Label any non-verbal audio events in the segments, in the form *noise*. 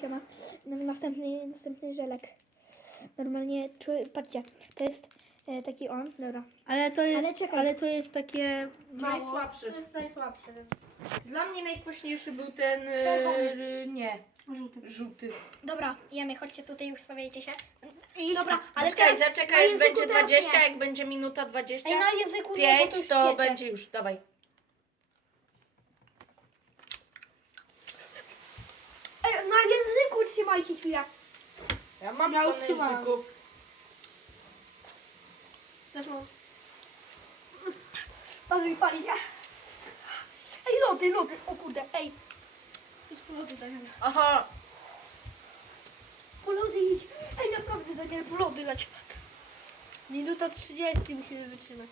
siema. No, Następny, następny żelek. Normalnie, czuję, patrzcie, to jest e, taki on, dobra. Ale to jest, Ale ale, czekaj. to jest takie mało. Najsłabszy. To jest najsłabsze, więc Dla mnie najkwaśniejszy był ten. Czerwony. e, nie, żółty. żółty. Dobra, jemy, chodźcie tutaj, już stawiajcie się. Dobra, ale Zaczekaj, teraz, na zaczekaj, aż języku będzie teraz 20, nie. jak będzie minuta 20. Ej, na języku nie, bo to 5 już to wiecie. będzie już, dawaj. Ej, na trzymajcie chwilę. Ja mam Ja już języku. Też mam. Pali, pali, nie? Ej, lody, lody, o kurde, ej. Jest powody tak. Aha, Po lody idź. Ej, naprawdę, Daniel, po lody leć. Minuta 30 musimy wytrzymać.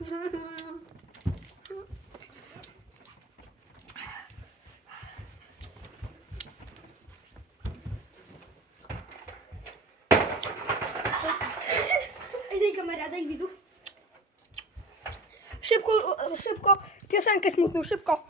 *laughs* Szybko, szybko, piosenkę smutną, szybko.